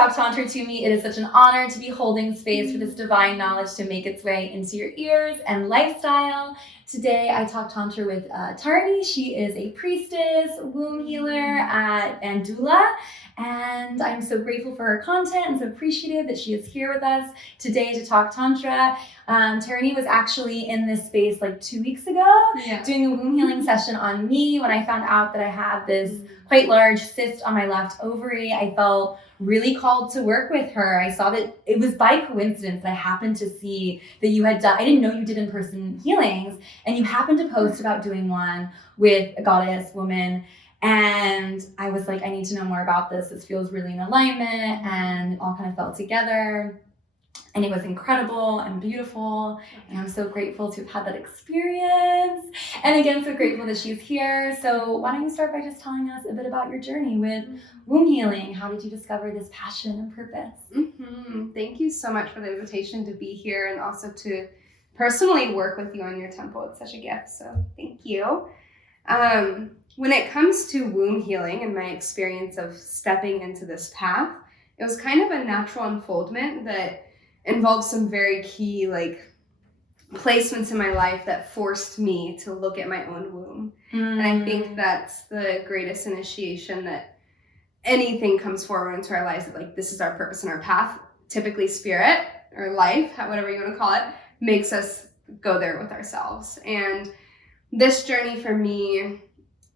talk Tantra to me. It is such an honor to be holding space for this divine knowledge to make its way into your ears and lifestyle. Today, I talk Tantra with Taraney. She is a priestess, womb healer, and doula. And I'm so grateful for her content and so appreciative that she is here with us today to talk Tantra. Taraney was actually in this space like 2 weeks ago, doing a womb healing session on me. When I found out that I had this quite large cyst on my left ovary, I felt really called to work with her. I saw that it was by coincidence that I happened to see that you had done, I didn't know you did in-person healings, and you happened to post about doing one with a goddess woman. And I was like, I need to know more about this. This feels really in alignment, and it all kind of fell together. And it was incredible and beautiful. And I'm so grateful to have had that experience. And again, so grateful that she's here. So why don't you start by just telling us a bit about your journey with womb healing? How did you discover this passion and purpose? Thank you so much for the invitation to be here and also to personally work with you on your temple. It's such a gift. So thank you. When it comes to womb healing and my experience of stepping into this path, it was kind of a natural unfoldment that involved some very key placements in my life that forced me to look at my own womb. And I think that's the greatest initiation that anything comes forward into our lives, that this is our purpose and our path. Typically spirit or life, whatever you want to call it, makes us go there with ourselves. And this journey for me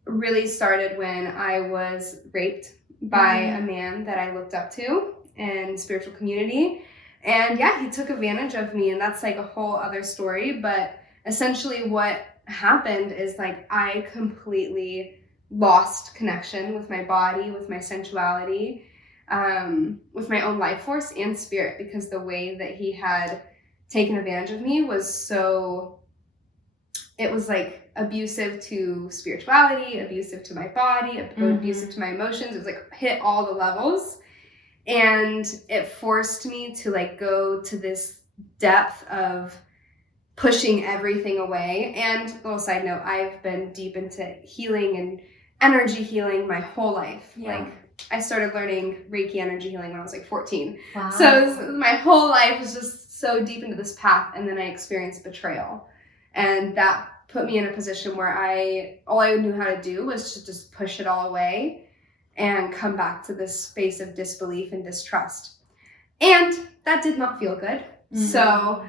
really started when I was raped by a man that I looked up to in spiritual community. And he took advantage of me, and that's a whole other story. But essentially what happened is I completely lost connection with my body, with my sensuality, with my own life force and spirit, because the way that he had taken advantage of me was it was abusive to spirituality, abusive to my body, abusive to my emotions. It was hit all the levels. And it forced me to go to this depth of pushing everything away. And a little side note, I've been deep into healing and energy healing my whole life. I started learning Reiki energy healing when I was 14. Wow. So my whole life was just so deep into this path. And then I experienced betrayal. And that put me in a position where all I knew how to do was to just push it all away and come back to this space of disbelief and distrust. And that did not feel good. So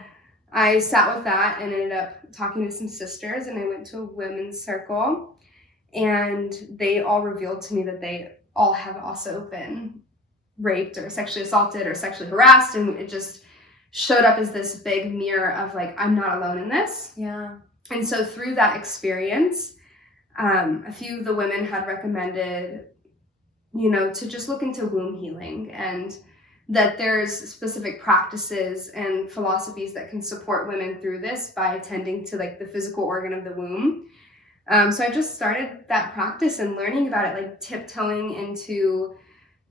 I sat with that and ended up talking to some sisters, and I went to a women's circle, and they all revealed to me that they all have also been raped or sexually assaulted or sexually harassed, and it just showed up as this big mirror of I'm not alone in this. And so through that experience, a few of the women had recommended to just look into womb healing, and that there's specific practices and philosophies that can support women through this by tending to the physical organ of the womb. So I just started that practice and learning about it, tiptoeing into,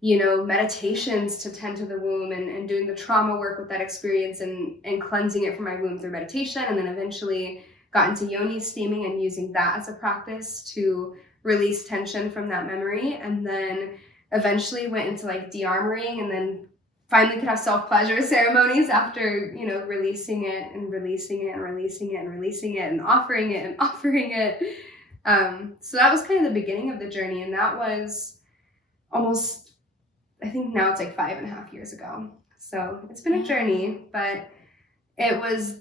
meditations to tend to the womb, and doing the trauma work with that experience and cleansing it from my womb through meditation. And then eventually got into yoni steaming and using that as a practice to release tension from that memory, and then eventually went into de-armoring, and then finally could have self-pleasure ceremonies after, releasing it and releasing it and releasing it and releasing it and offering it and offering it. So that was kind of the beginning of the journey, and that was almost, I think now it's 5.5 years ago. So it's been a journey, but it was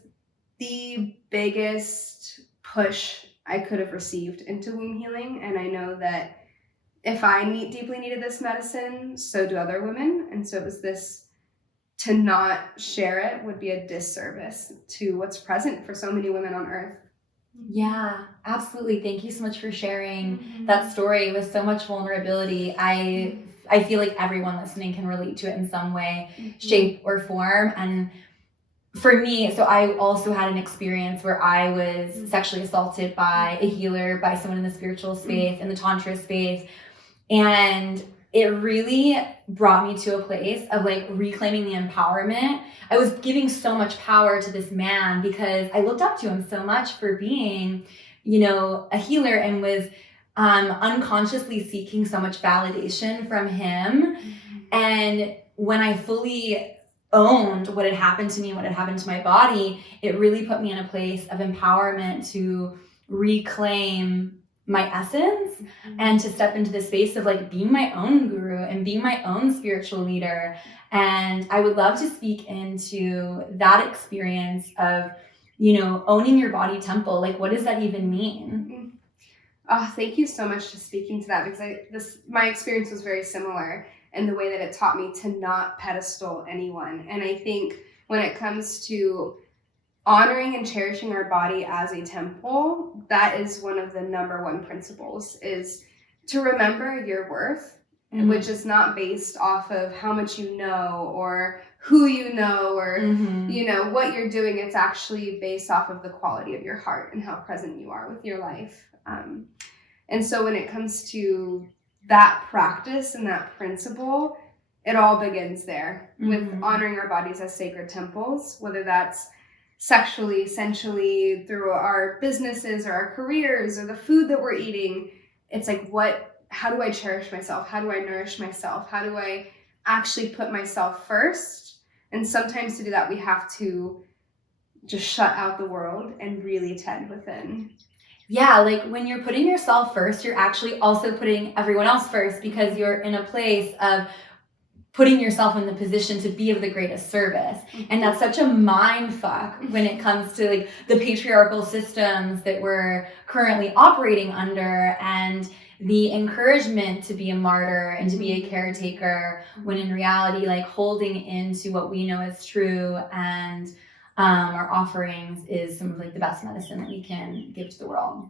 the biggest push I could have received into womb healing. And I know that if I deeply needed this medicine, so do other women. And so it was this, to not share it would be a disservice to what's present for so many women on earth. Yeah, absolutely. Thank you so much for sharing that story with so much vulnerability. I feel like everyone listening can relate to it in some way, shape, or form. And for me, so I also had an experience where I was sexually assaulted by a healer, by someone in the spiritual space, in the Tantra space. And it really brought me to a place of reclaiming the empowerment. I was giving so much power to this man because I looked up to him so much for being, a healer, and was unconsciously seeking so much validation from him. And when I fully owned what had happened to me and what had happened to my body, it really put me in a place of empowerment to reclaim my essence and to step into the space of like being my own guru and being my own spiritual leader. And I would love to speak into that experience of, you know, owning your body temple. Like, what does that even mean? Oh, thank you so much for speaking to that, because my experience was very similar in the way that it taught me to not pedestal anyone. And I think when it comes to honoring and cherishing our body as a temple, that is one of the number one principles, is to remember your worth, which is not based off of how much you know or who you know or you know what you're doing. It's actually based off of the quality of your heart and how present you are with your life. And so when it comes to that practice and that principle, it all begins there with honoring our bodies as sacred temples, whether that's sexually, sensually, through our businesses or our careers or the food that we're eating. It's like, how do I cherish myself? How do I nourish myself? How do I actually put myself first? And sometimes to do that, we have to just shut out the world and really tend within. Yeah, like when you're putting yourself first, you're actually also putting everyone else first, because you're in a place of putting yourself in the position to be of the greatest service. And that's such a mind fuck when it comes to like the patriarchal systems that we're currently operating under, and the encouragement to be a martyr and to be a caretaker, when in reality, like holding into what we know is true and our offerings is some of like the best medicine that we can give to the world.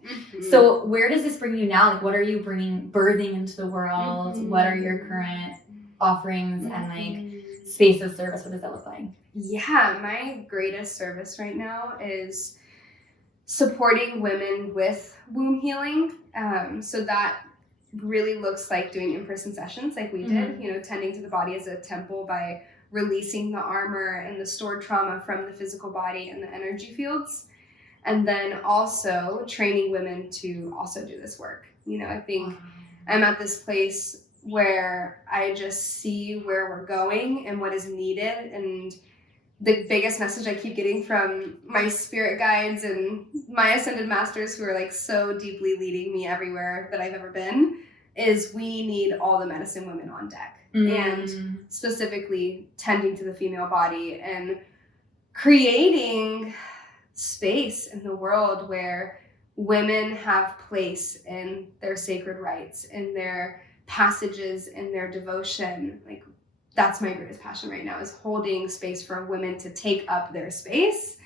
So where does this bring you now? Like, what are you birthing into the world? What are your current offerings and like space of service? What does that look like? Yeah, my greatest service right now is supporting women with womb healing. So that really looks like doing in-person sessions like we did, you know, tending to the body as a temple by releasing the armor and the stored trauma from the physical body and the energy fields. And then also training women to also do this work. You know, I think I'm at this place where I just see where we're going and what is needed. And the biggest message I keep getting from my spirit guides and my ascended masters, who are like so deeply leading me everywhere that I've ever been, is we need all the medicine women on deck. And specifically tending to the female body and creating space in the world where women have place in their sacred rites, in their passages, in their devotion. Like, that's my greatest passion right now, is holding space for women to take up their space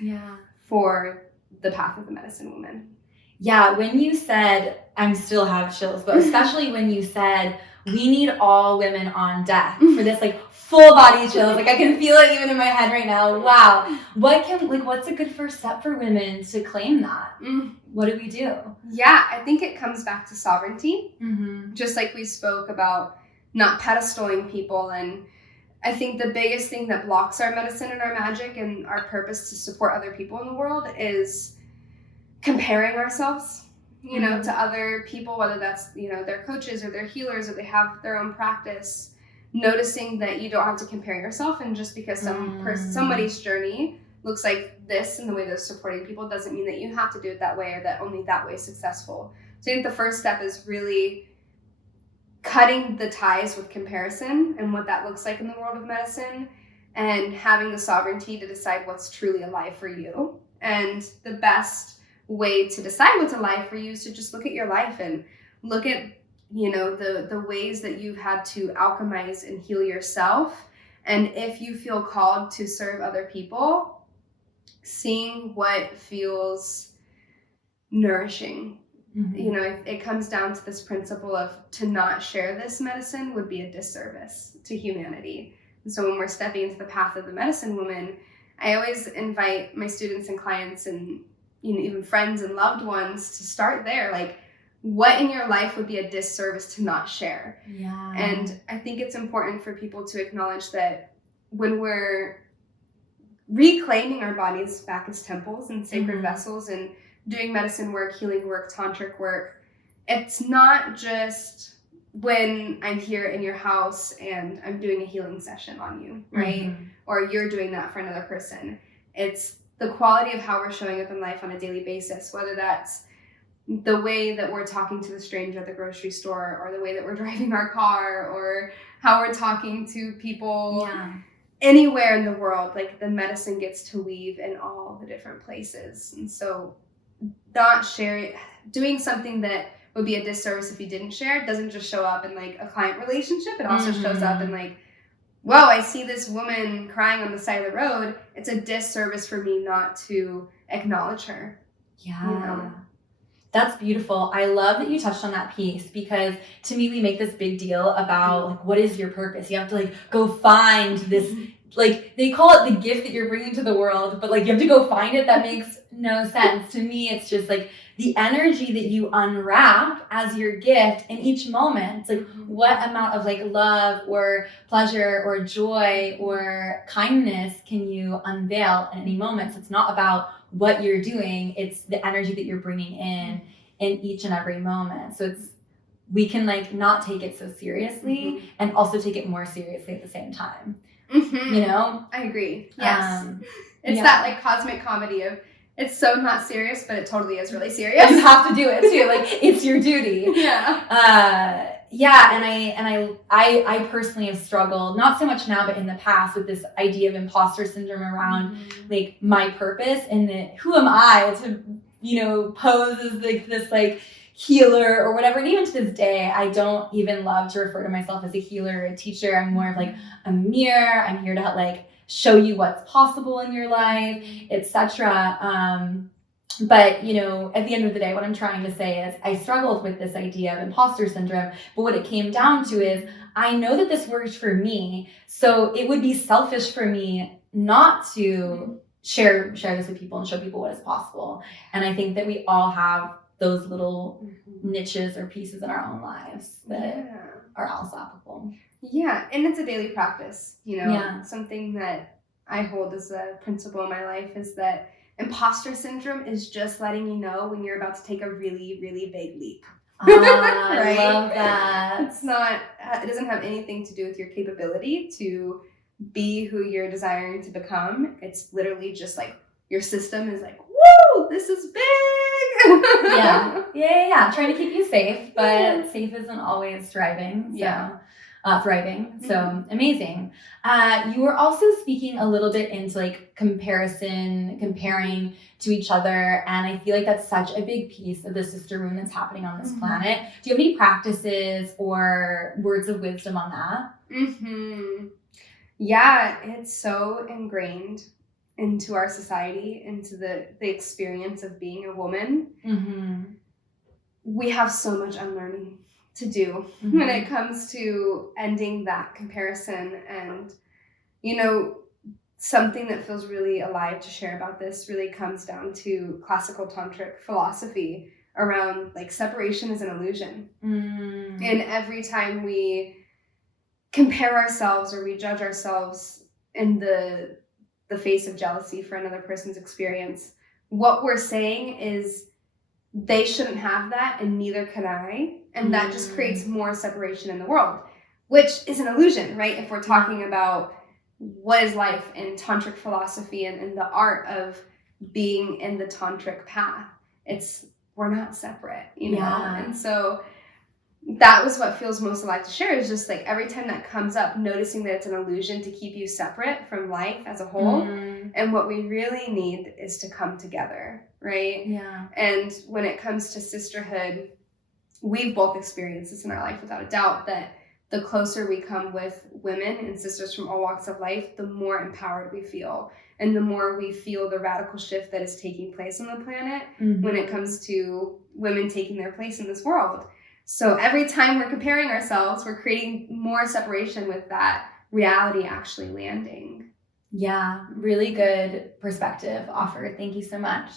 for the path of the medicine woman. Yeah, when you said, I still have chills, but especially when you said, we need all women on deck for this like full body chills. Like, I can feel it even in my head right now. Wow. What's a good first step for women to claim that? What do we do? Yeah, I think it comes back to sovereignty. Just like we spoke about not pedestaling people. And I think the biggest thing that blocks our medicine and our magic and our purpose to support other people in the world is comparing ourselves, you know, to other people, whether that's, you know, their coaches or their healers, or they have their own practice. Noticing that you don't have to compare yourself, and just because somebody's journey looks like this and the way they're supporting people doesn't mean that you have to do it that way, or that only that way is successful. So I think the first step is really cutting the ties with comparison and what that looks like in the world of medicine, and having the sovereignty to decide what's truly alive for you. And the best way to decide what's alive for you is to just look at your life and look at, you know, the ways that you've had to alchemize and heal yourself. And if you feel called to serve other people, seeing what feels nourishing. You know, it comes down to this principle of, to not share this medicine would be a disservice to humanity. And so when we're stepping into the path of the medicine woman, I always invite my students and clients and, you know, even friends and loved ones to start there. Like, what in your life would be a disservice to not share? Yeah. And I think it's important for people to acknowledge that when we're reclaiming our bodies back as temples and sacred vessels and doing medicine work, healing work, tantric work, it's not just when I'm here in your house and I'm doing a healing session on you, right? Or you're doing that for another person. It's the quality of how we're showing up in life on a daily basis, whether that's the way that we're talking to the stranger at the grocery store, or the way that we're driving our car, or how we're talking to people anywhere in the world. Like, the medicine gets to weave in all the different places. And so not sharing, doing something that would be a disservice if you didn't share, doesn't just show up in like a client relationship. It also shows up in like, whoa, I see this woman crying on the side of the road. It's a disservice for me not to acknowledge her. Yeah. You know? That's beautiful. I love that you touched on that piece, because to me, we make this big deal about like, what is your purpose? You have to like go find this, like they call it the gift that you're bringing to the world, but like you have to go find it. That makes no sense. To me, it's just like the energy that you unwrap as your gift in each moment. It's like, what amount of like love or pleasure or joy or kindness can you unveil in any moment? So it's not about what you're doing, it's the energy that you're bringing in each and every moment. So it's, we can like not take it so seriously and also take it more seriously at the same time. You know? I agree. Yes. It's that like cosmic comedy of, it's so not serious, but it totally is really serious. You have to do it too. Like, it's your duty. And I personally have struggled, not so much now, but in the past, with this idea of imposter syndrome around like my purpose, and that who am I to, you know, pose as like this like healer or whatever. And even to this day, I don't even love to refer to myself as a healer or a teacher. I'm more of like a mirror. I'm here to like show you what's possible in your life, etc. But, you know, at the end of the day, what I'm trying to say is I struggled with this idea of imposter syndrome. But what it came down to is I know that this works for me. So it would be selfish for me not to share this with people and show people what is possible. And I think that we all have those little niches or pieces in our own lives that are also applicable. Yeah, and it's a daily practice, you know. Something that I hold as a principle in my life is that imposter syndrome is just letting you know when you're about to take a really, really big leap. Right? I love that. It's not, it doesn't have anything to do with your capability to be who you're desiring to become. It's literally just like your system is like, woo, this is big. Trying to keep you safe, but safe isn't always thriving. Thriving. So amazing. You were also speaking a little bit into like comparing to each other. And I feel like that's such a big piece of the sister wound that's happening on this planet. Do you have any practices or words of wisdom on that? Yeah, it's so ingrained into our society, into the experience of being a woman. We have so much unlearning to do when it comes to ending that comparison. And, you know, something that feels really alive to share about this really comes down to classical tantric philosophy around like separation is an illusion. And every time we compare ourselves or we judge ourselves in the face of jealousy for another person's experience, what we're saying is they shouldn't have that and neither can I. And that just creates more separation in the world, which is an illusion, right? If we're talking about what is life in tantric philosophy and the art of being in the tantric path, we're not separate, you know? And so that was what feels most alive to share, is just like every time that comes up, noticing that it's an illusion to keep you separate from life as a whole. And what we really need is to come together, right? And when it comes to sisterhood, we've both experienced this in our life without a doubt, that the closer we come with women and sisters from all walks of life, the more empowered we feel. And the more we feel the radical shift that is taking place on the planet when it comes to women taking their place in this world. So every time we're comparing ourselves, we're creating more separation with that reality actually landing. Yeah, really good perspective offered. Thank you so much.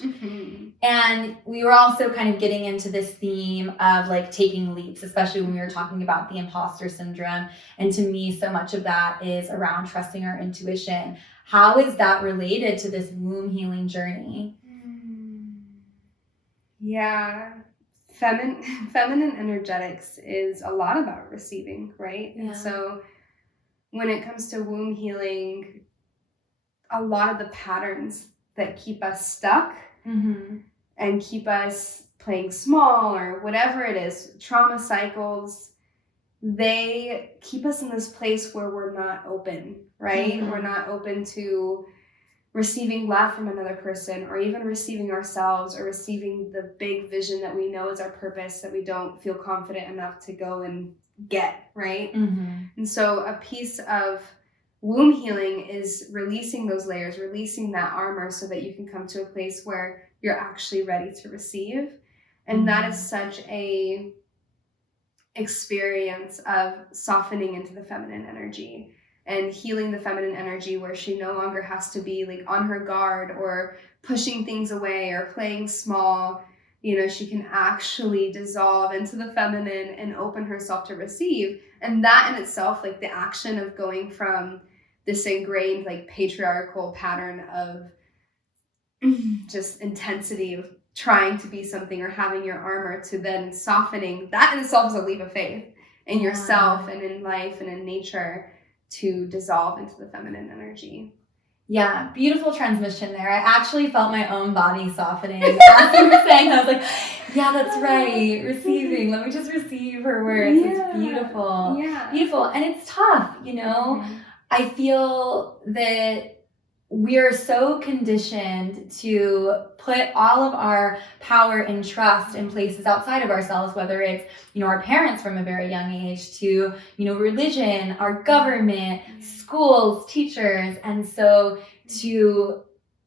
And we were also kind of getting into this theme of like taking leaps, especially when we were talking about the imposter syndrome. And to me, so much of that is around trusting our intuition. How is that related to this womb healing journey? Yeah, feminine energetics is a lot about receiving, right? Yeah. And so when it comes to womb healing, a lot of the patterns that keep us stuck and keep us playing small or whatever it is, trauma cycles, they keep us in this place where we're not open, right? We're not open to receiving love from another person, or even receiving ourselves, or receiving the big vision that we know is our purpose that we don't feel confident enough to go and get, right? And so a piece of womb healing is releasing those layers, releasing that armor, so that you can come to a place where you're actually ready to receive. And that is such a experience of softening into the feminine energy and healing the feminine energy, where she no longer has to be like on her guard or pushing things away or playing small. You know, she can actually dissolve into the feminine and open herself to receive. And that in itself, like the action of going from this ingrained like patriarchal pattern of just intensity of trying to be something or having your armor, to then softening, that in itself is a leap of faith in yourself and in life and in nature, to dissolve into the feminine energy. Yeah, beautiful transmission there. I actually felt my own body softening as you were saying. I was like, yeah, that's right. Receiving. Let me just receive her words. It's beautiful. Yeah. Beautiful. And it's tough, you know? I feel that we're so conditioned to put all of our power and trust in places outside of ourselves, whether it's, you know, our parents from a very young age, to, you know, religion, our government, schools, teachers. And so to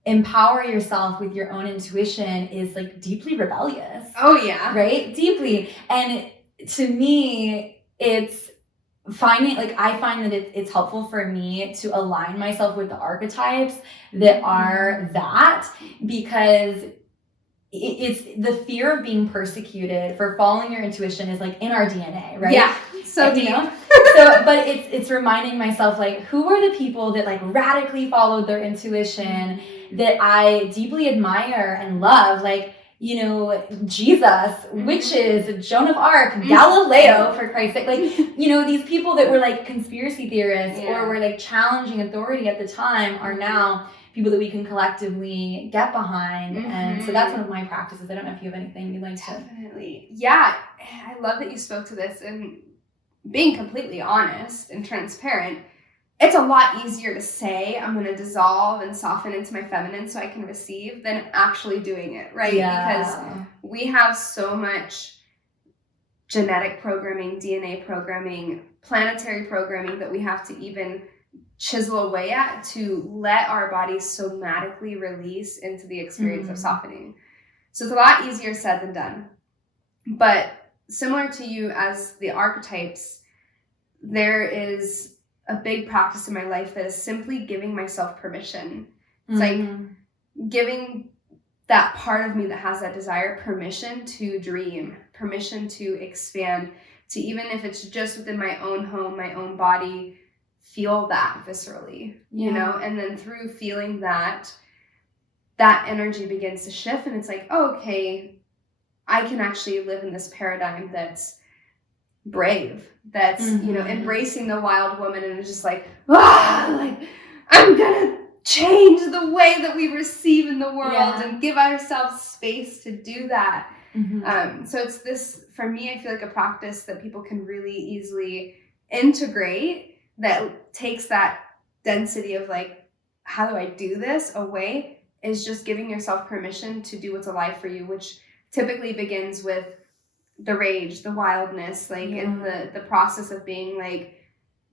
empower yourself with your own intuition is like deeply rebellious. Oh yeah. Right? Deeply. And to me, it's finding, like, I find that it's helpful for me to align myself with the archetypes that are that, because it's the fear of being persecuted for following your intuition is like in our DNA, right? Yeah, so deep. You know? So, but it's reminding myself, like, who are the people that like radically followed their intuition that I deeply admire and love, like, you know, Jesus, witches, Joan of Arc, Galileo, for Christ's sake. Like, you know, these people that were like conspiracy theorists or were like challenging authority at the time are now people that we can collectively get behind. And so that's one of my practices. I don't know if you have anything you'd like to. Definitely. Yeah, I love that you spoke to this, and being completely honest and transparent. It's a lot easier to say I'm going to dissolve and soften into my feminine so I can receive than actually doing it, right? Because we have so much genetic programming, DNA programming, planetary programming that we have to even chisel away at to let our bodies somatically release into the experience of softening. So it's a lot easier said than done. But similar to you as the archetypes, there is a big practice in my life that is simply giving myself permission. It's like giving that part of me that has that desire permission to dream, permission to expand, to, even if it's just within my own home, my own body, feel that viscerally, you know? And then through feeling that energy begins to shift, and it's like, oh, okay, I can actually live in this paradigm that's brave, that's you know, embracing the wild woman, and it's just like, like, I'm gonna change the way that we receive in the world and give ourselves space to do that. So it's this, for me, I feel like a practice that people can really easily integrate, that takes that density of like, how do I do this away, is just giving yourself permission to do what's alive for you, which typically begins with the rage, the wildness, like in the process of being like,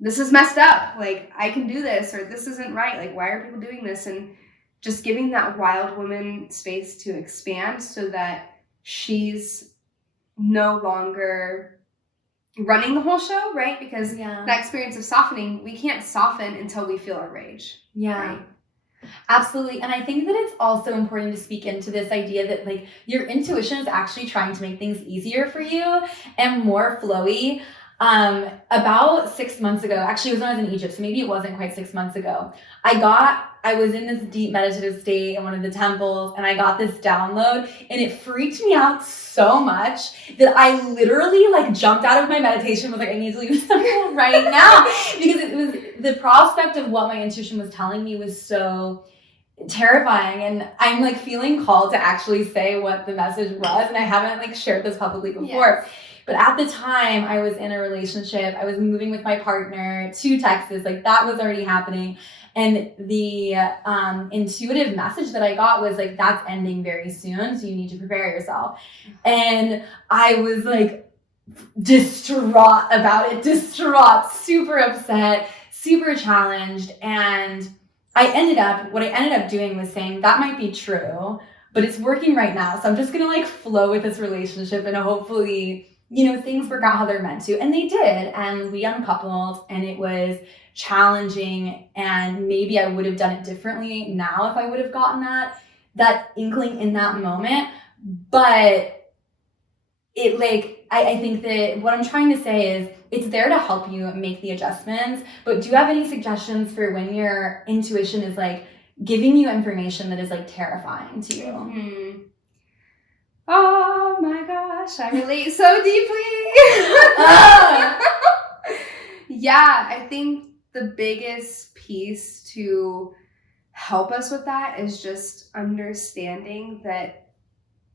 this is messed up, like I can do this, or this isn't right, like why are people doing this? And just giving that wild woman space to expand so that she's no longer running the whole show, right? Because that experience of softening, we can't soften until we feel our rage. Right? Absolutely. And I think that it's also important to speak into this idea that like your intuition is actually trying to make things easier for you and more flowy. About 6 months ago, actually it was when I was in Egypt, so maybe it wasn't quite 6 months ago, I was in this deep meditative state in one of the temples, and I got this download, and it freaked me out so much that I literally like jumped out of my meditation, was like, I need to leave this temple right now, because it was the prospect of what my intuition was telling me was so terrifying, and I'm like feeling called to actually say what the message was, and I haven't like shared this publicly before. Yes. But at the time I was in a relationship, I was moving with my partner to Texas, like that was already happening. And the intuitive message that I got was like, that's ending very soon, so you need to prepare yourself. And I was like distraught about it, super upset, super challenged. And what I ended up doing was saying that might be true, but it's working right now. So I'm just going to like flow with this relationship, and hopefully, things work out how they're meant to. And they did. And we uncoupled, and it was challenging, and maybe I would have done it differently now if I would have gotten that inkling in that moment. But it like, I think that what I'm trying to say is it's there to help you make the adjustments. But do you have any suggestions for when your intuition is like giving you information that is like terrifying to you? Mm-hmm. Oh my gosh, I relate so deeply. Yeah, I think the biggest piece to help us with that is just understanding that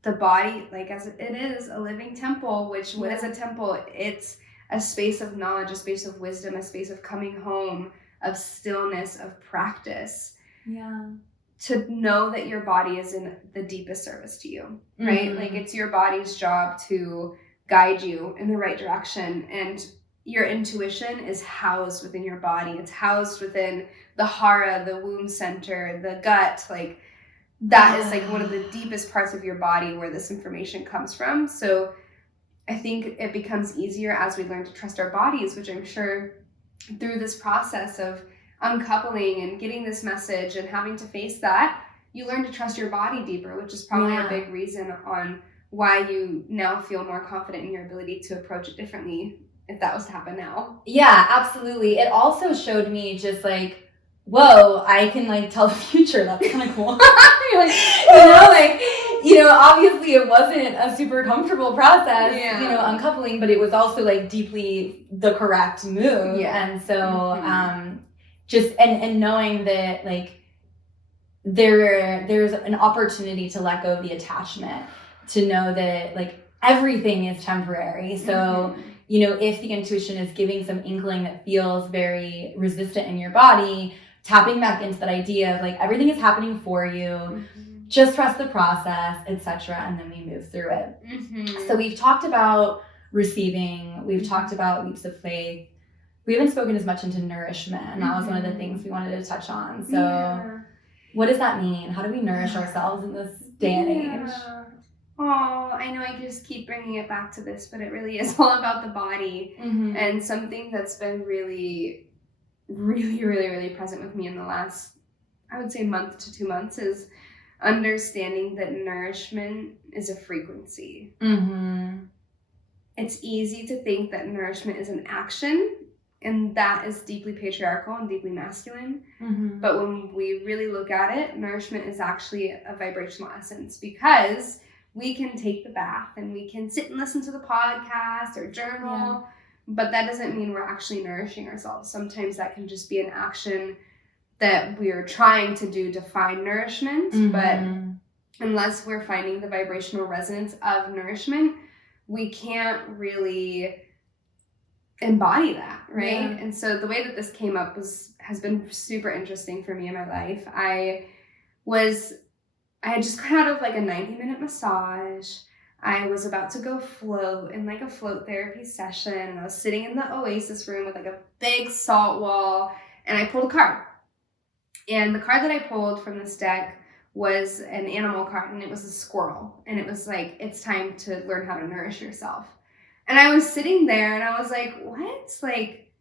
the body, like as it is a living temple, which what is a temple? It's a space of knowledge, a space of wisdom, a space of coming home, of stillness, of practice. Yeah. To know that your body is in the deepest service to you, right? Mm-hmm. Like it's your body's job to guide you in the right direction. And your intuition is housed within your body. It's housed within the hara, the womb center, the gut. Like that is like one of the deepest parts of your body where this information comes from. So I think it becomes easier as we learn to trust our bodies, which I'm sure through this process of uncoupling and getting this message and having to face that, you learn to trust your body deeper, which is probably a big reason on why you now feel more confident in your ability to approach it differently if that was to happen now. Yeah, absolutely. It also showed me just like, whoa, I can like tell the future. That's kind of cool. Obviously it wasn't a super comfortable process, uncoupling, but it was also like deeply the correct move. Yeah. And so, just and knowing that like there's an opportunity to let go of the attachment, to know that like everything is temporary. So if the intuition is giving some inkling that feels very resistant in your body, tapping back into that idea of like everything is happening for you, just trust the process, etc., and then we move through it. So we've talked about receiving, we've talked about leaps of faith. We haven't spoken as much into nourishment, and that was one of the things we wanted to touch on. So what does that mean? How do we nourish ourselves in this day and age? Oh, I know I just keep bringing it back to this, but it really is all about the body. And something that's been really, really, really, really present with me in the last, I would say, month to 2 months is understanding that nourishment is a frequency. It's easy to think that nourishment is an action, and that is deeply patriarchal and deeply masculine. But when we really look at it, nourishment is actually a vibrational essence, because we can take the bath and we can sit and listen to the podcast or journal, but that doesn't mean we're actually nourishing ourselves. Sometimes that can just be an action that we're trying to do to find nourishment, but unless we're finding the vibrational resonance of nourishment, we can't really embody that, right? And so the way that this came up has been super interesting for me in my life. I had just got out of like a 90-minute massage. I was about to go float in like a float therapy session, and I was sitting in the Oasis room with like a big salt wall, and I pulled a card. And the card that I pulled from this deck was an animal card, and it was a squirrel. And it was like, it's time to learn how to nourish yourself. And I was sitting there and I was like, what? Like,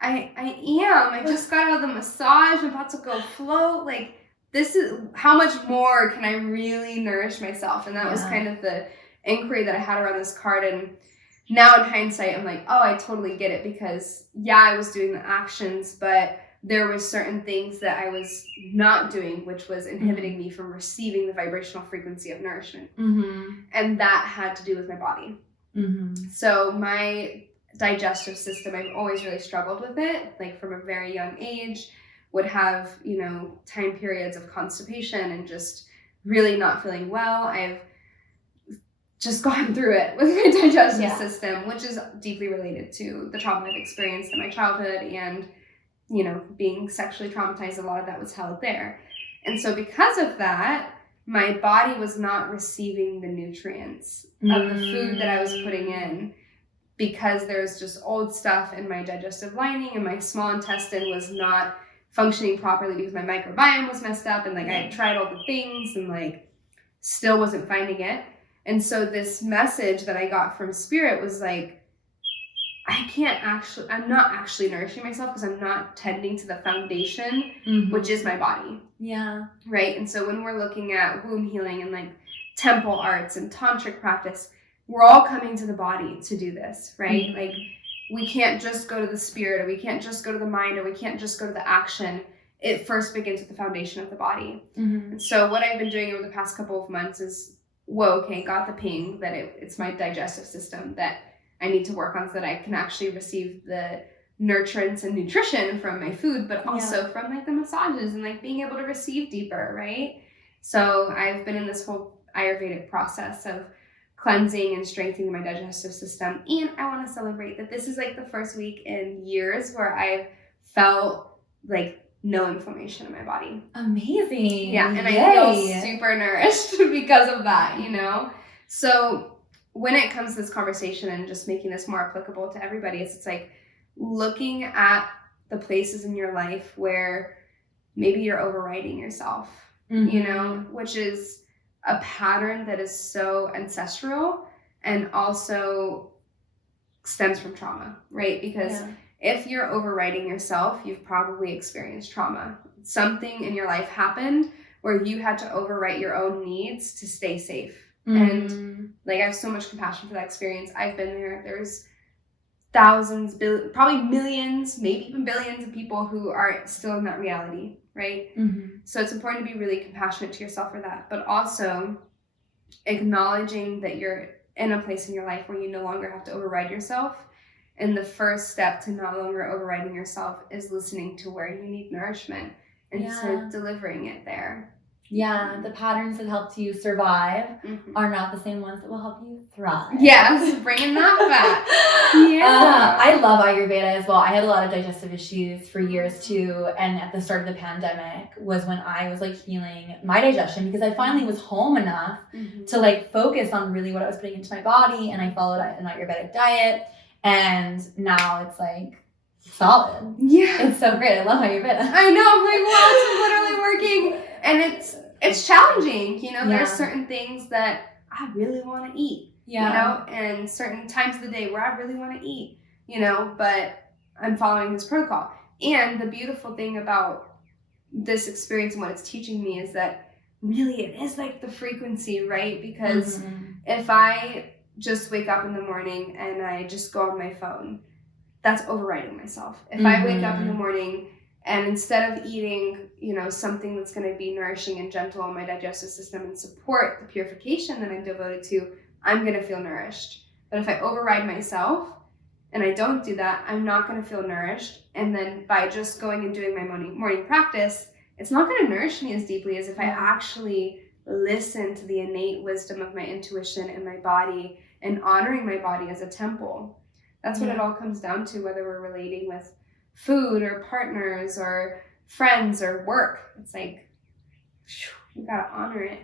I just got out of the massage. I'm about to go float. Like, this is, how much more can I really nourish myself? And that was kind of the inquiry that I had around this card. And now in hindsight, I'm like, oh, I totally get it, because I was doing the actions, but there was certain things that I was not doing, which was inhibiting me from receiving the vibrational frequency of nourishment. And that had to do with my body. So my digestive system, I've always really struggled with it, like from a very young age, would have, time periods of constipation and just really not feeling well. I've just gone through it with my digestive system, which is deeply related to the trauma I've experienced in my childhood and, being sexually traumatized. A lot of that was held there. And so because of that, my body was not receiving the nutrients of the food that I was putting in, because there's just old stuff in my digestive lining, and my small intestine was not functioning properly because my microbiome was messed up, and I had tried all the things and still wasn't finding it. And so this message that I got from Spirit was I'm not actually nourishing myself because I'm not tending to the foundation, which is my body. Yeah. Right. And so when we're looking at womb healing and temple arts and tantric practice, we're all coming to the body to do this, right? We can't just go to the spirit, or we can't just go to the mind, or we can't just go to the action. It first begins with the foundation of the body. And so what I've been doing over the past couple of months is, got the ping that it's my digestive system that I need to work on, so that I can actually receive the nurturance and nutrition from my food, but also from the massages and being able to receive deeper, right? So I've been in this whole Ayurvedic process of cleansing and strengthening my digestive system. And I want to celebrate that this is the first week in years where I've felt no inflammation in my body. Amazing. Yeah, and I feel super nourished because of that, So when it comes to this conversation and just making this more applicable to everybody, it's looking at the places in your life where maybe you're overriding yourself, which is a pattern that is so ancestral and also stems from trauma, right? Because if you're overriding yourself, you've probably experienced trauma. Something in your life happened where you had to overwrite your own needs to stay safe. And I have so much compassion for that experience. I've been there. There's thousands, probably millions, maybe even billions of people who are still in that reality, right? So it's important to be really compassionate to yourself for that, but also acknowledging that you're in a place in your life where you no longer have to override yourself. And the first step to no longer overriding yourself is listening to where you need nourishment and to delivering it there. Yeah, the patterns that helped you survive are not the same ones that will help you thrive. Yes, bringing that back. I love Ayurveda as well. I had a lot of digestive issues for years too. And at the start of the pandemic was when I was healing my digestion, because I finally was home enough to focus on really what I was putting into my body. And I followed an Ayurvedic diet. And now it's solid. Yeah. It's so great. I love Ayurveda. I know. I'm wow, it's literally working. And it's challenging, there's certain things that I really want to eat, and certain times of the day where I really want to eat, but I'm following this protocol. And the beautiful thing about this experience and what it's teaching me is that really it is the frequency, right? Because if I just wake up in the morning and I just go on my phone, that's overriding myself. If I wake up in the morning and instead of eating, something that's going to be nourishing and gentle on my digestive system and support the purification that I'm devoted to, I'm going to feel nourished. But if I override myself and I don't do that, I'm not going to feel nourished. And then by just going and doing my morning practice, it's not going to nourish me as deeply as if I actually listen to the innate wisdom of my intuition and my body and honoring my body as a temple. That's what it all comes down to, whether we're relating with food or partners or friends or work. It's you gotta honor it,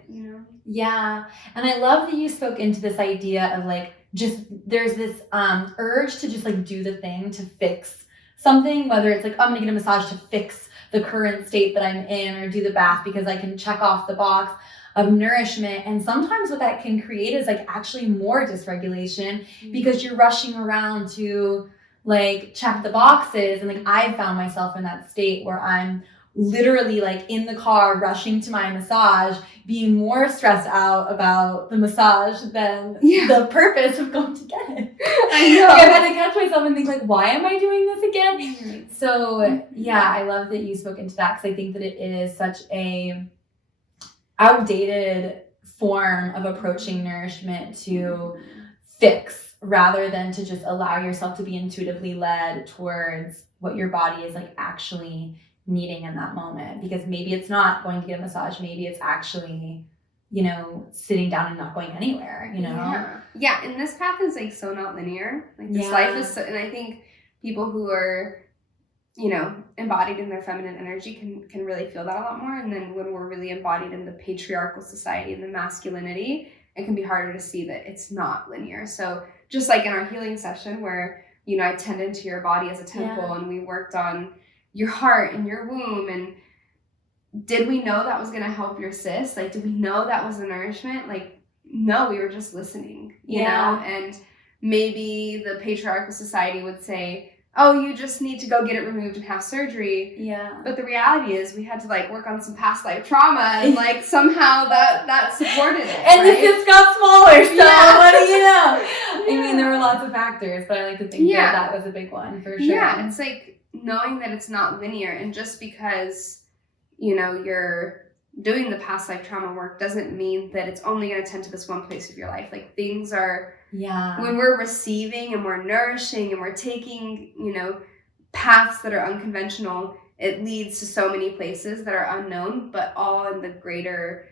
Yeah. And I love that you spoke into this idea of just there's this urge to just do the thing to fix something, whether it's I'm gonna get a massage to fix the current state that I'm in, or do the bath because I can check off the box of nourishment. And sometimes what that can create is actually more dysregulation because you're rushing around to check the boxes. And I've found myself in that state where I'm literally like in the car rushing to my massage, being more stressed out about the massage than the purpose of going to get it. I know. Like, I've had to catch myself and think like, why am I doing this again? So yeah, I love that you spoke into that, because I think that it is such a outdated form of approaching nourishment to fix, rather than to just allow yourself to be intuitively led towards what your body is like actually needing in that moment. Because maybe it's not going to get a massage, maybe it's actually, you know, sitting down and not going anywhere, you know? Yeah, and this path is like so not linear. Like this life is so, and I think people who are, you know, embodied in their feminine energy can really feel that a lot more. And then when we're really embodied in the patriarchal society and the masculinity, it can be harder to see that it's not linear. So just like in our healing session where, you know, I tended to your body as a temple and we worked on your heart and your womb, and did we know that was going to help your sis? Like, did we know that was the nourishment? Like, no, we were just listening, you know? And maybe the patriarchal society would say, oh, you just need to go get it removed and have surgery. Yeah. But the reality is we had to like work on some past life trauma, and like somehow that supported it. And right? the cyst got smaller, so what do you know? I mean, there were lots of factors, but I like to think that was a big one for sure. Yeah, it's like knowing that it's not linear, and just because, you know, you're doing the past life trauma work doesn't mean that it's only going to tend to this one place of your life. Like things are, when we're receiving and we're nourishing and we're taking, you know, paths that are unconventional, it leads to so many places that are unknown, but all in the greater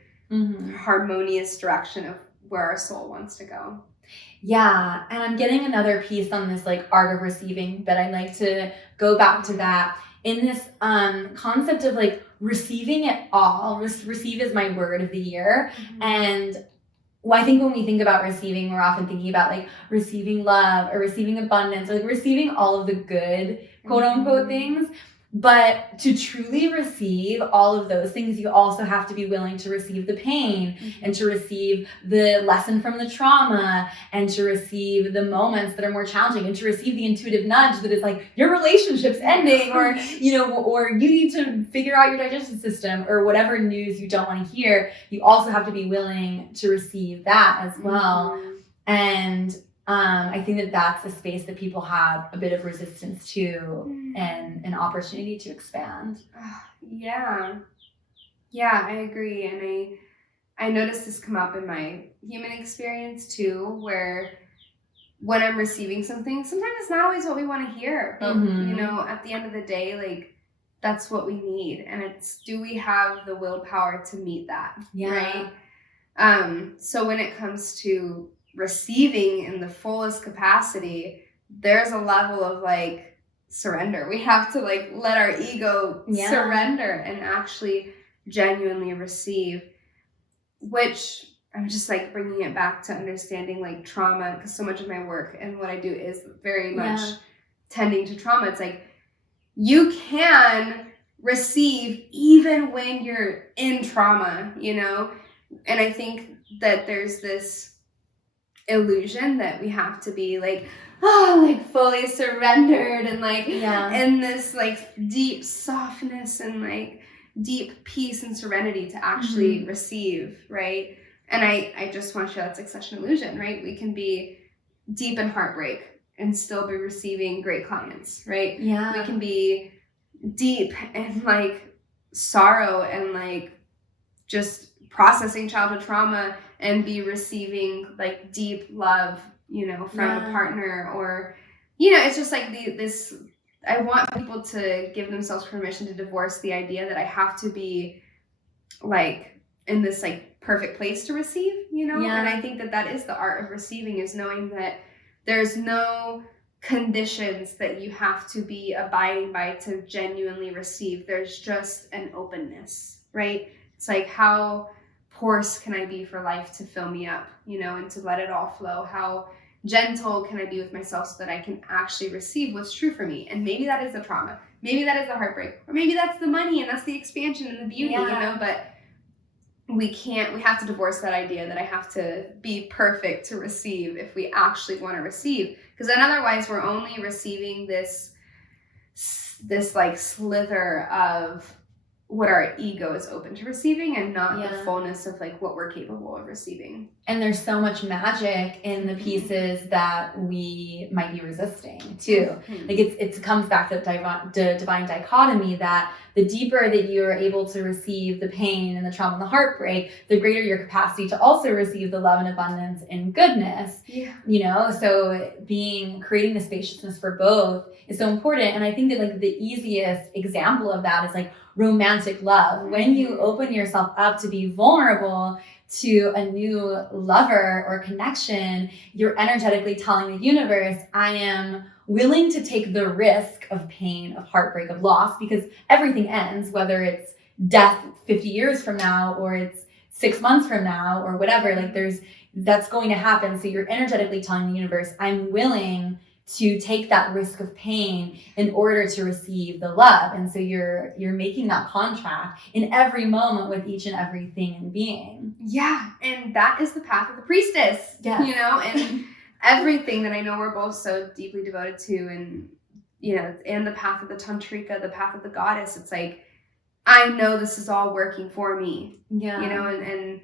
harmonious direction of where our soul wants to go. Yeah, and I'm getting another piece on this like art of receiving, but I'd like to go back to that in this concept of like receiving it all. Receive is my word of the year. And I think when we think about receiving, we're often thinking about like receiving love or receiving abundance or like receiving all of the good quote unquote things. But to truly receive all of those things, you also have to be willing to receive the pain and to receive the lesson from the trauma and to receive the moments that are more challenging and to receive the intuitive nudge that is like your relationship's ending, or, you know, or you need to figure out your digestive system or whatever news you don't want to hear. You also have to be willing to receive that as well. And I think that that's a space that people have a bit of resistance to and an opportunity to expand. Yeah, I agree. And I noticed this come up in my human experience too, where when I'm receiving something, sometimes it's not always what we want to hear, but you know, at the end of the day, like that's what we need. And it's, do we have the willpower to meet that? Right? So when it comes to receiving in the fullest capacity, there's a level of like surrender. We have to like let our ego surrender and actually genuinely receive, which I'm just like bringing it back to understanding like trauma, because so much of my work and what I do is very much tending to trauma. It's like you can receive even when you're in trauma, you know? And I think that there's this illusion that we have to be like, like fully surrendered and like in this like deep softness and like deep peace and serenity to actually receive, right? And I just want to share that's like such an illusion, right? We can be deep in heartbreak and still be receiving great clients, right? We can be deep in like sorrow and like just processing childhood trauma and be receiving like deep love, you know, from a partner, or, you know, it's just like this, I want people to give themselves permission to divorce the idea that I have to be like in this like perfect place to receive, you know? And I think that is the art of receiving, is knowing that there's no conditions that you have to be abiding by to genuinely receive. There's just an openness, right? It's like, how porous can I be for life to fill me up, you know, and to let it all flow? How gentle can I be with myself so that I can actually receive what's true for me? And maybe that is the trauma, maybe that is the heartbreak, or maybe that's the money and that's the expansion and the beauty, you know, but we have to divorce that idea that I have to be perfect to receive if we actually want to receive, because then otherwise we're only receiving this like slither of what our ego is open to receiving and not the Yeah. fullness of like what we're capable of receiving. And there's so much magic in the pieces that we might be resisting too. Like it comes back to the divine dichotomy that the deeper that you are able to receive the pain and the trauma and the heartbreak, the greater your capacity to also receive the love and abundance and goodness. Yeah. You know, so creating the spaciousness for both is so important. And I think that like the easiest example of that is like romantic love. When you open yourself up to be vulnerable to a new lover or connection, you're energetically telling the universe, I am willing to take the risk of pain, of heartbreak, of loss, because everything ends, whether it's death 50 years from now or it's 6 months from now or whatever, like that's going to happen. So you're energetically telling the universe, I'm willing to take that risk of pain in order to receive the love. And so you're making that contract in every moment with each and every thing and being. Yeah, and that is the path of the priestess. Yes. You know, and everything that I know we're both so deeply devoted to, and you know, and the path of the tantrika, the path of the goddess. It's like, I know this is all working for me. Yeah. You know, and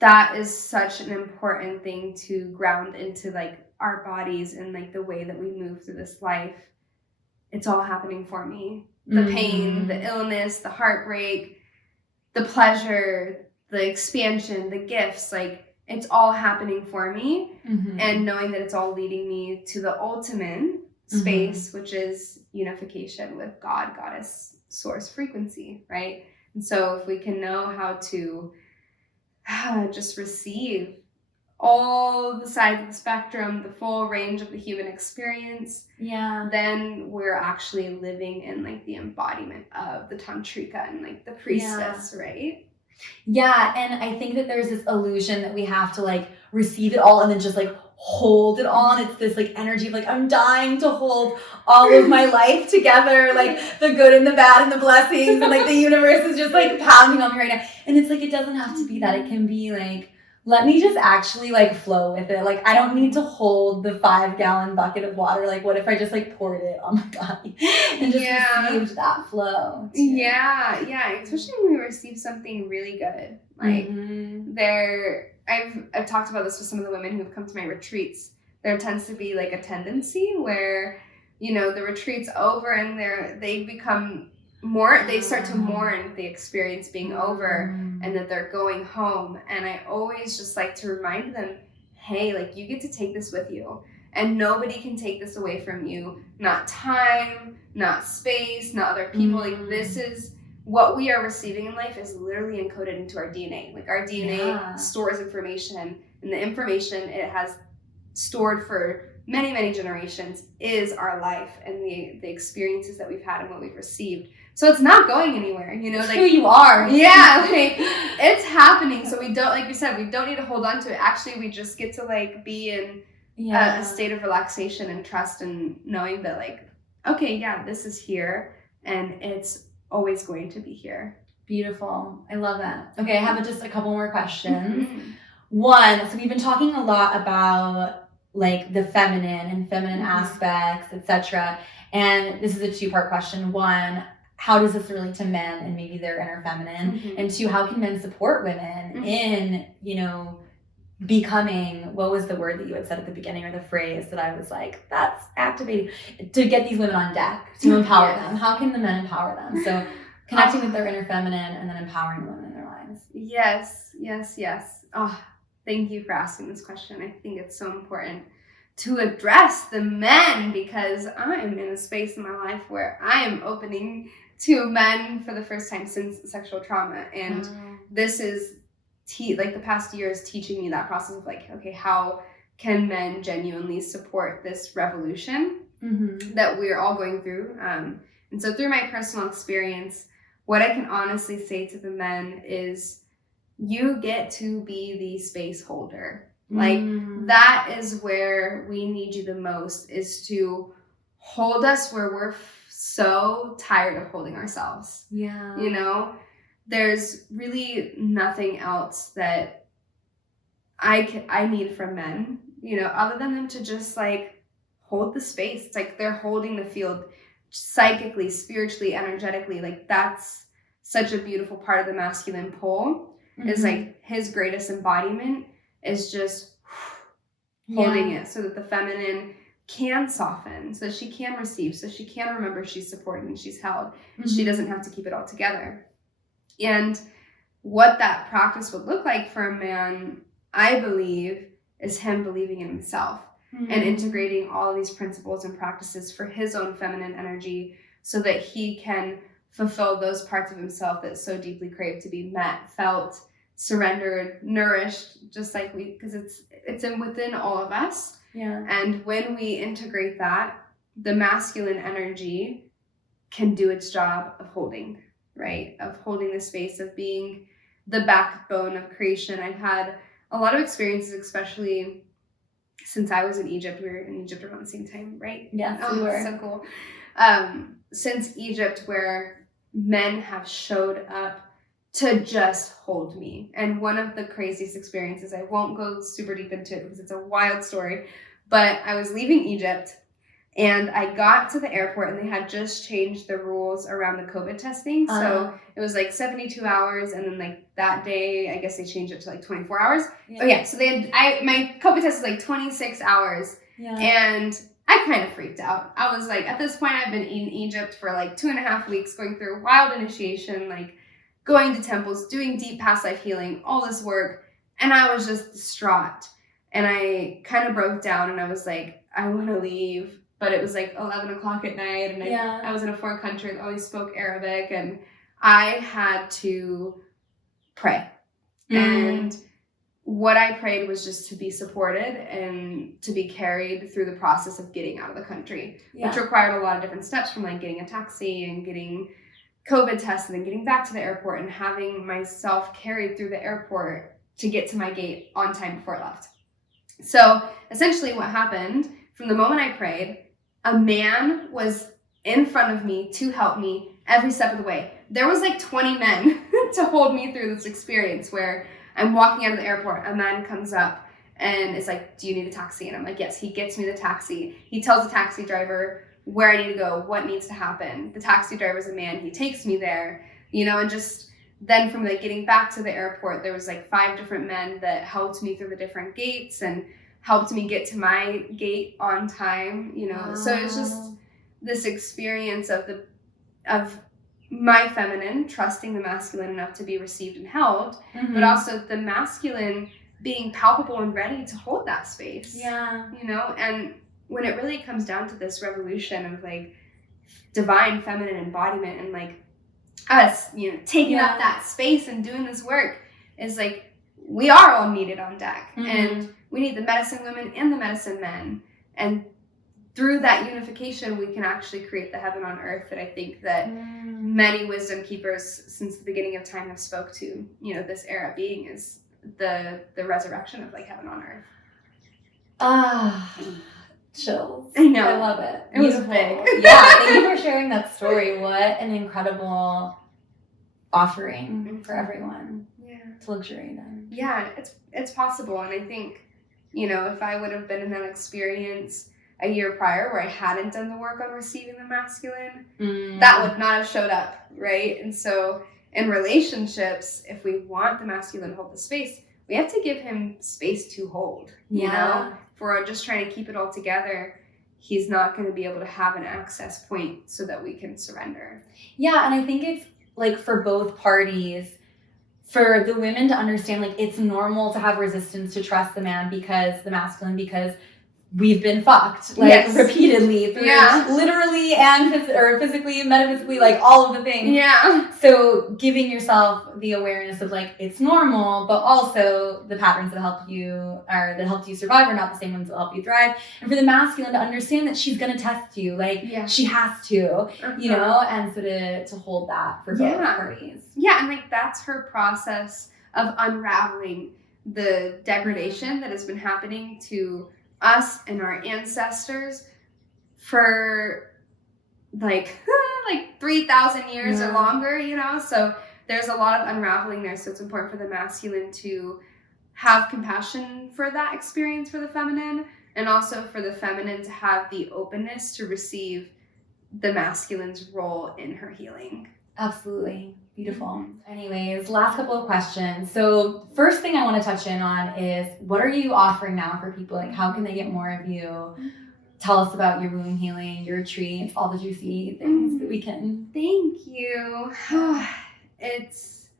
that is such an important thing to ground into like our bodies and like the way that we move through this life. It's all happening for me. The pain, the illness, the heartbreak, the pleasure, the expansion, the gifts, like it's all happening for me. And knowing that it's all leading me to the ultimate space, which is unification with God, goddess, source, frequency, right? And so if we can know how to just receive all the sides of the spectrum, the full range of the human experience, then we're actually living in like the embodiment of the tantrika and like the priestess, right? Yeah, and I think that there's this illusion that we have to like receive it all and then just like hold it all. And it's this like energy of like, I'm dying to hold all of my life together, like the good and the bad and the blessings, and like the universe is just like pounding on me right now. And it's like, it doesn't have to be that. It can be like, let me just actually like flow with it. Like I don't need to hold the 5-gallon bucket of water. Like what if I just like poured it on my body and just received that flow too. Yeah, especially when we receive something really good. Like I've talked about this with some of the women who've come to my retreats. There tends to be like a tendency where, you know, the retreat's over and they become more, they start to mourn the experience being over and that they're going home. And I always just like to remind them, hey, like you get to take this with you and nobody can take this away from you. Not time, not space, not other people. Like this is what we are receiving in life is literally encoded into our DNA. Like our DNA stores information, and the information it has stored for many, many generations is our life and the experiences that we've had and what we've received. So it's not going anywhere, you know, like who you are. Yeah, like it's happening. So we don't, like we said, we don't need to hold on to it. Actually, we just get to like be in a state of relaxation and trust and knowing that like, okay, yeah, this is here and it's always going to be here. Beautiful. I love that. Okay, I have just a couple more questions. One, so we've been talking a lot about like the feminine and feminine aspects, etc. And this is a 2-part question. One, how does this relate to men and maybe their inner feminine? And 2, how can men support women in, you know, becoming, what was the word that you had said at the beginning, or the phrase that I was like, that's activating, to get these women on deck, to empower them? How can the men empower them? So connecting with their inner feminine and then empowering women in their lives. Yes. Oh, thank you for asking this question. I think it's so important to address the men because I'm in a space in my life where I am opening to men for the first time since sexual trauma. And this is like the past year is teaching me that process of like, okay, how can men genuinely support this revolution that we're all going through? And so through my personal experience, what I can honestly say to the men is you get to be the space holder. Like that is where we need you the most, is to hold us where we're so tired of holding ourselves. Yeah. You know, there's really nothing else that I need from men, you know, other than them to just like hold the space. It's like they're holding the field psychically, spiritually, energetically. Like that's such a beautiful part of the masculine pole is like his greatest embodiment is just holding it so that the feminine can soften, so that she can receive, so she can remember she's supported and she's held. She doesn't have to keep it all together. And what that practice would look like for a man, I believe, is him believing in himself and integrating all of these principles and practices for his own feminine energy so that he can fulfill those parts of himself that so deeply crave to be met, felt, surrendered, nourished, just like because it's within all of us. Yeah. And when we integrate that, the masculine energy can do its job of holding, right? Of holding the space, of being the backbone of creation. I've had a lot of experiences, especially since I was in Egypt. We were in Egypt around the same time, right? Yes, we were. So cool. Since Egypt, where men have showed up to just hold me. And one of the craziest experiences, I won't go super deep into it because it's a wild story, but I was leaving Egypt and I got to the airport and they had just changed the rules around the COVID testing. So it was like 72 hours. And then like that day, I guess they changed it to like 24 hours. Yeah. Oh yeah. So they had, my COVID test was like 26 hours. Yeah. And I kind of freaked out. I was like, at this point, I've been in Egypt for like 2.5 weeks, going through wild initiation, like going to temples, doing deep past life healing, all this work. And I was just distraught. And I kind of broke down and I was like, I want to leave. But it was like 11 o'clock at night and I was in a foreign country that always spoke Arabic and I had to pray. And what I prayed was just to be supported and to be carried through the process of getting out of the country, which required a lot of different steps, from like getting a taxi and getting COVID tested and getting back to the airport and having myself carried through the airport to get to my gate on time before I left. So essentially what happened, from the moment I prayed, a man was in front of me to help me every step of the way. There was like 20 men to hold me through this experience where I'm walking out of the airport, a man comes up and is like, do you need a taxi? And I'm like, yes. He gets me the taxi. He tells the taxi driver where I need to go, what needs to happen. The taxi driver's a man. He takes me there, and just then from like getting back to the airport, there was like 5 different men that helped me through the different gates and helped me get to my gate on time, Wow. So it's just this experience of my feminine trusting the masculine enough to be received and held, but also the masculine being palpable and ready to hold that space. Yeah. And when it really comes down to this revolution of like divine feminine embodiment and like us, taking up that space and doing this work, is like we are all needed on deck. And we need the medicine women and the medicine men. And through that unification, we can actually create the heaven on earth that I think that many wisdom keepers since the beginning of time have spoke to, this era being is the resurrection of like heaven on earth. Chills. I know. I love it. It was big. Yeah, thank you for sharing that story. What an incredible offering for everyone to luxuriate in. Yeah, it's possible. And I think, if I would have been in that experience a year prior where I hadn't done the work on receiving the masculine, that would not have showed up, right? And so in relationships, if we want the masculine to hold the space, we have to give him space to hold, you know? If we're just trying to keep it all together, he's not going to be able to have an access point so that we can surrender. Yeah, and I think it's like for both parties, for the women to understand, like, it's normal to have resistance to trust the man because the masculine, because we've been fucked, like, repeatedly through literally and physically, metaphysically, like, all of the things. Yeah. So giving yourself the awareness of, like, it's normal, but also the patterns that helped you survive are not the same ones that help you thrive. And for the masculine to understand that she's going to test you, like, she has to, and so to hold that for both parties. Yeah, and, like, that's her process of unraveling the degradation that has been happening to us and our ancestors for like 3,000 years or longer, so there's a lot of unraveling there. So it's important for the masculine to have compassion for that experience for the feminine, and also for the feminine to have the openness to receive the masculine's role in her healing. Absolutely. Beautiful. Anyways, last couple of questions. So first thing I want to touch in on is, what are you offering now for people? Like, how can they get more of you? Tell us about your womb healing, your retreats, all the juicy things that we can. Thank you. It's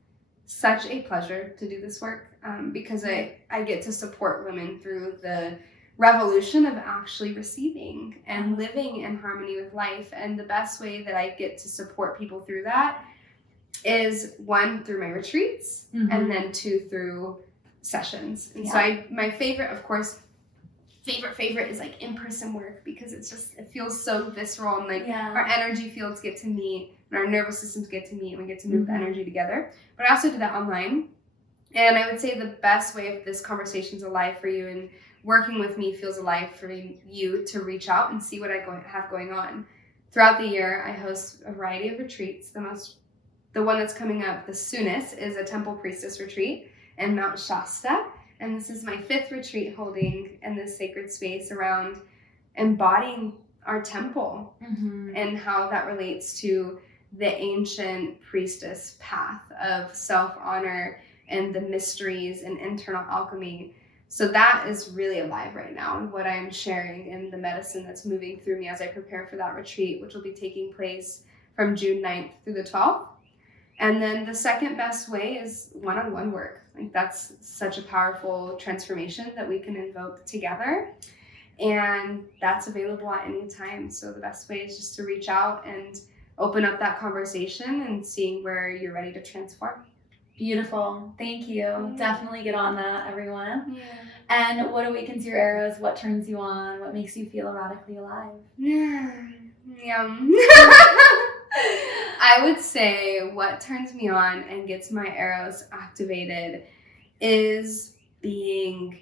such a pleasure to do this work because I get to support women through the revolution of actually receiving and living in harmony with life. And the best way that I get to support people through that is, one, through my retreats, and then two, through sessions. And so my favorite, of course, favorite is like in-person work, because it feels so visceral, and like our energy fields get to meet and our nervous systems get to meet and we get to move the energy together. But I also do that online. And I would say the best way if this conversation's alive for you and working with me feels alive for you to reach out and see what I have going on. Throughout the year, I host a variety of retreats. The one that's coming up the soonest is a temple priestess retreat in Mount Shasta. And this is my 5th retreat holding in this sacred space around embodying our temple and how that relates to the ancient priestess path of self-honor and the mysteries and internal alchemy. So that is really alive right now, and what I'm sharing in the medicine that's moving through me as I prepare for that retreat, which will be taking place from June 9th through the 12th. And then the second best way is one-on-one work. Like, that's such a powerful transformation that we can invoke together. And that's available at any time. So the best way is just to reach out and open up that conversation and seeing where you're ready to transform. Beautiful. Thank you. Yeah. Definitely get on that, everyone. Yeah. And what awakens your arrows? What turns you on? What makes you feel radically alive? Yum. I would say what turns me on and gets my arrows activated is being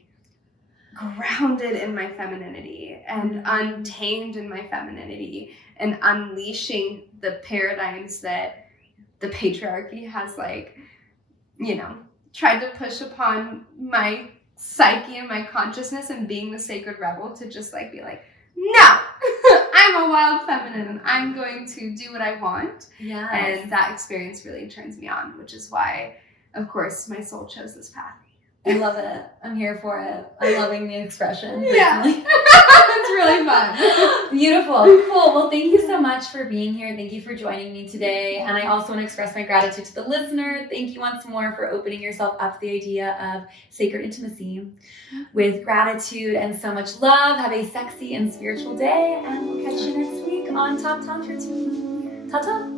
grounded in my femininity and untamed in my femininity and unleashing the paradigms that the patriarchy has, like, tried to push upon my psyche and my consciousness, and being the sacred rebel to just like be like, no, I'm a wild feminine and I'm going to do what I want. Yeah. And that experience really turns me on, which is why, of course, my soul chose this path. I love it. I'm here for it. I'm loving the expression. Yeah. It's really fun. Beautiful. Cool. Well, thank you so much for being here. Thank you for joining me today. And I also want to express my gratitude to the listener. Thank you once more for opening yourself up to the idea of sacred intimacy. With gratitude and so much love, have a sexy and spiritual day. And we'll catch you next week on Top Tantra Team. Ta-ta.